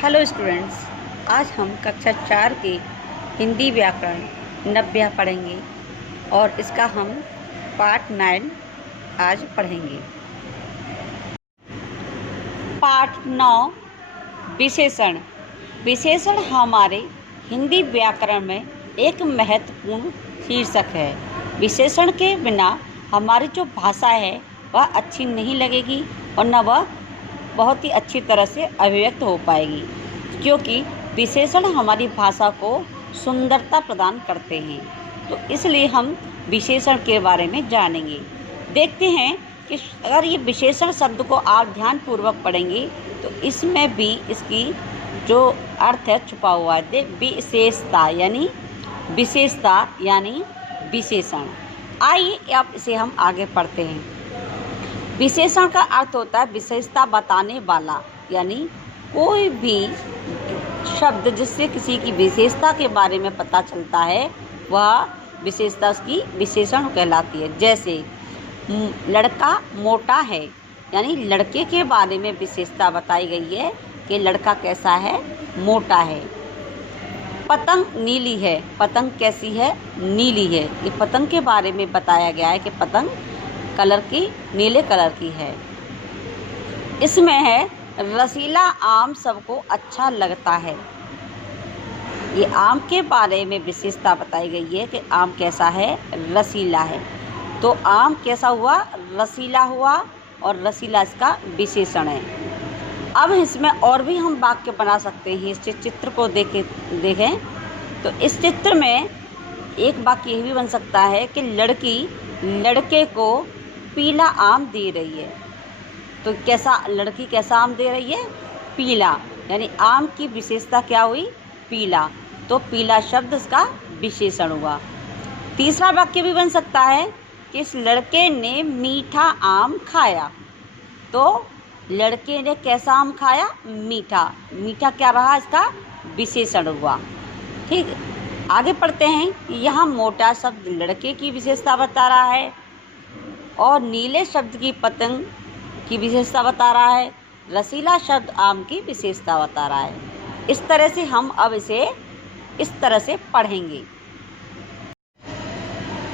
Hello students, आज हम कक्षा 4 के हिंदी व्याकरण नव्य पढ़ेंगे और इसका हम पार्ट 9 आज पढ़ेंगे। पार्ट 9 विशेषण। विशेषण हमारे हिंदी व्याकरण में एक महत्वपूर्ण शीर्षक है। विशेषण के बिना हमारी जो भाषा है वह अच्छी नहीं लगेगी और न वह बहुत ही अच्छी तरह से अभिव्यक्त हो पाएगी, क्योंकि विशेषण हमारी भाषा को सुंदरता प्रदान करते हैं। तो इसलिए हम विशेषण के बारे में जानेंगे। देखते हैं कि अगर ये विशेषण शब्द को आप ध्यानपूर्वक पढ़ेंगे तो इसमें भी इसकी जो अर्थ है छुपा हुआ है। विशेषता यानी विशेषता यानी विशेषण। आइए अब इसे हम आगे पढ़ते हैं। विशेषण का अर्थ होता है विशेषता बताने वाला, यानी कोई भी शब्द जिससे किसी की विशेषता के बारे में पता चलता है वह विशेषता उसकी विशेषण कहलाती है। जैसे लड़का मोटा है, यानी लड़के के बारे में विशेषता बताई गई है कि लड़का कैसा है, मोटा है। पतंग नीली है, पतंग कैसी है, नीली है। ये पतंग के बारे में बताया गया है कि पतंग कलर की, नीले कलर की है। इसमें है रसीला आम सबको अच्छा लगता है। ये आम के बारे में विशेषता बताई गई है कि आम कैसा है, रसीला है। तो आम कैसा हुआ, रसीला हुआ और रसीला इसका विशेषण है। अब इसमें और भी हम वाक्य बना सकते हैं। इस चित्र को देखें तो इस चित्र में एक वाक्य यह भी बन सकता है कि लड़की लड़के को पीला आम दे रही है। तो लड़की कैसा आम दे रही है, पीला, यानी आम की विशेषता क्या हुई, पीला। तो पीला शब्द इसका विशेषण हुआ। तीसरा वाक्य भी बन सकता है कि इस लड़के ने मीठा आम खाया। तो लड़के ने कैसा आम खाया, मीठा। मीठा क्या रहा, इसका विशेषण हुआ। ठीक, आगे पढ़ते हैं। यहाँ मोटा शब्द लड़के की विशेषता बता रहा है और नीले शब्द की पतंग की विशेषता बता रहा है। रसीला शब्द आम की विशेषता बता रहा है। इस तरह से हम अब इसे इस तरह से पढ़ेंगे।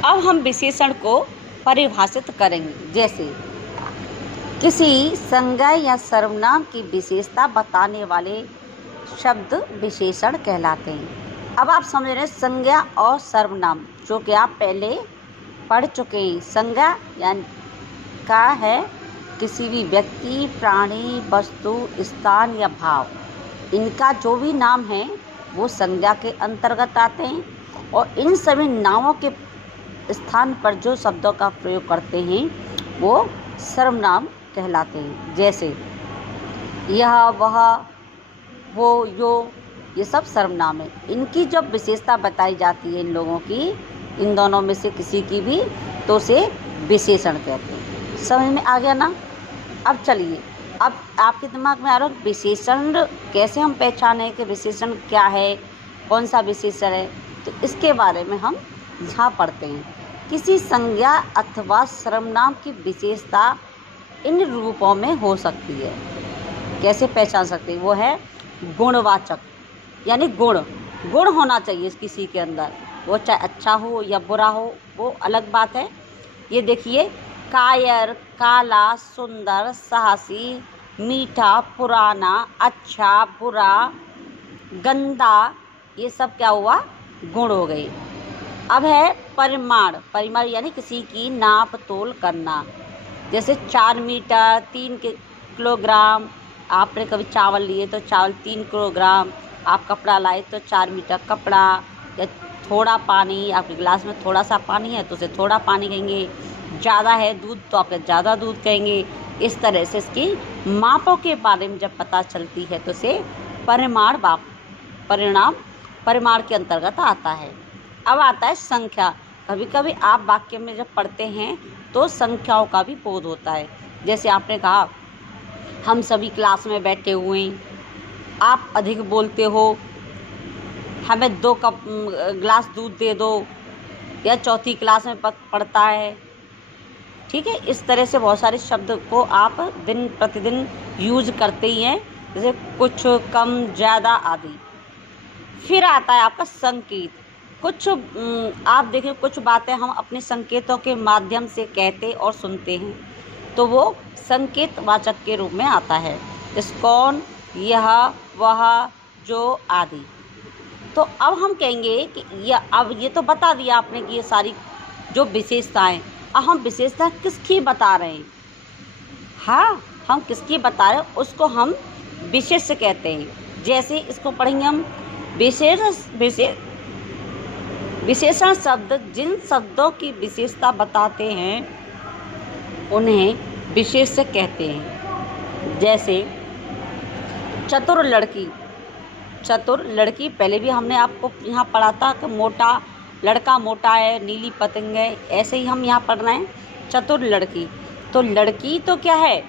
अब हम विशेषण को परिभाषित करेंगे। जैसे किसी संज्ञा या सर्वनाम की विशेषता बताने वाले शब्द विशेषण कहलाते हैं। अब आप समझ रहे हैं संज्ञा और सर्वनाम, जो कि आप पहले पढ़ चुके हैं। संज्ञा यानी का है किसी भी व्यक्ति, प्राणी, वस्तु, स्थान या भाव, इनका जो भी नाम है वो संज्ञा के अंतर्गत आते हैं। और इन सभी नामों के स्थान पर जो शब्दों का प्रयोग करते हैं वो सर्वनाम कहलाते हैं। जैसे यह, वह, वो, यो, ये सब सर्वनाम है। इनकी जब विशेषता बताई जाती है इन लोगों की, इन दोनों में से किसी की भी, तो उसे विशेषण कहते हैं। समझ में आ गया ना। अब चलिए, अब आपके दिमाग में आ रहा है विशेषण कैसे हम पहचानें कि विशेषण क्या है, कौन सा विशेषण है। तो इसके बारे में हम यहाँ पढ़ते हैं। किसी संज्ञा अथवा सर्वनाम की विशेषता इन रूपों में हो सकती है। कैसे पहचान सकते हैं, वो है गुणवाचक, यानी गुण होना चाहिए किसी के अंदर। वो चाहे अच्छा हो या बुरा हो, वो अलग बात है। ये देखिए, कायर, काला, सुंदर, साहसी, मीठा, पुराना, अच्छा, बुरा, गंदा, ये सब क्या हुआ, गुण हो गए। अब है परिमाण। परिमाण यानी किसी की नाप तोल करना। जैसे 4 मीटर 3 किलोग्राम। आपने कभी चावल लिए तो चावल 3 किलोग्राम। आप कपड़ा लाए तो 4 मीटर कपड़ा। या थोड़ा पानी, आपके गिलास में थोड़ा सा पानी है तो उसे थोड़ा पानी कहेंगे। ज़्यादा है दूध तो आप ज़्यादा दूध कहेंगे। इस तरह से इसकी मापों के बारे में जब पता चलती है तो उसे परिमाण के अंतर्गत आता है। अब आता है संख्या। कभी कभी आप वाक्य में जब पढ़ते हैं तो संख्याओं का भी बोध होता है। जैसे आपने कहा, हम सभी क्लास में बैठे हुए हैं, आप अधिक बोलते हो, हमें 2 गिलास दूध दे दो, या चौथी क्लास में पढ़ता है। ठीक है, इस तरह से बहुत सारे शब्द को आप दिन प्रतिदिन यूज करते ही हैं। जैसे कुछ, कम, ज़्यादा आदि। फिर आता है आपका संकेत। कुछ आप देखिए, कुछ बातें हम अपने संकेतों के माध्यम से कहते और सुनते हैं, तो वो संकेत वाचक के रूप में आता है, जैसे कौन, यह, वह, जो आदि। तो अब हम कहेंगे कि अब ये तो बता दिया आपने कि ये सारी जो विशेषताएं, अब हम विशेषता किसकी बता रहे हैं। हाँ, हम किसकी बता रहे हैं उसको हम विशेष्य कहते हैं। जैसे इसको पढ़ेंगे हम, विशेषण शब्द जिन शब्दों की विशेषता बताते हैं उन्हें विशेष्य कहते हैं। जैसे चतुर लड़की, चतुर लड़की पहले भी हमने आपको यहाँ पढ़ा था कि मोटा लड़का मोटा है, नीली पतंग है, ऐसे ही हम यहाँ पढ़ रहे हैं चतुर लड़की। तो लड़की तो क्या है,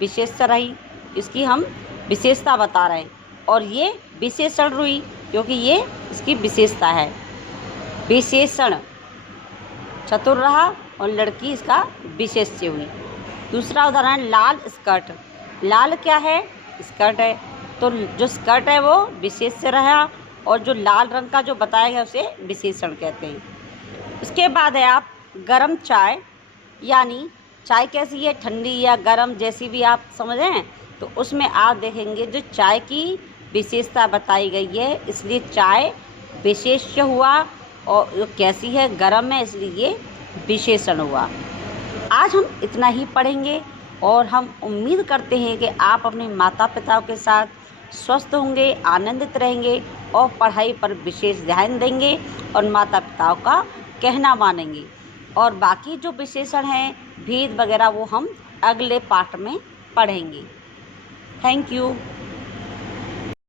विशेषण रही, इसकी हम विशेषता बता रहे हैं, और ये विशेषण हुई क्योंकि ये इसकी विशेषता है। विशेषण चतुर रहा और लड़की इसका विशेष्य हुई। दूसरा उदाहरण लाल स्कर्ट। लाल क्या है, स्कर्ट है, तो जो स्कर्ट है वो विशेष्य रहा, और जो लाल रंग का जो बताया गया उसे विशेषण कहते हैं। इसके बाद है आप गरम चाय, यानी चाय कैसी है, ठंडी या गरम, जैसी भी आप समझें, तो उसमें आप देखेंगे जो चाय की विशेषता बताई गई है, इसलिए चाय विशेष्य हुआ, और कैसी है, गरम है, इसलिए ये विशेषण हुआ। आज हम इतना ही पढ़ेंगे, और हम उम्मीद करते हैं कि आप अपने माता पिता के साथ स्वस्थ होंगे, आनंदित रहेंगे और पढ़ाई पर विशेष ध्यान देंगे और माता पिताओं का कहना मानेंगे। और बाकी जो विशेषण हैं, भेद वगैरह, वो हम अगले पाठ में पढ़ेंगे। Thank you.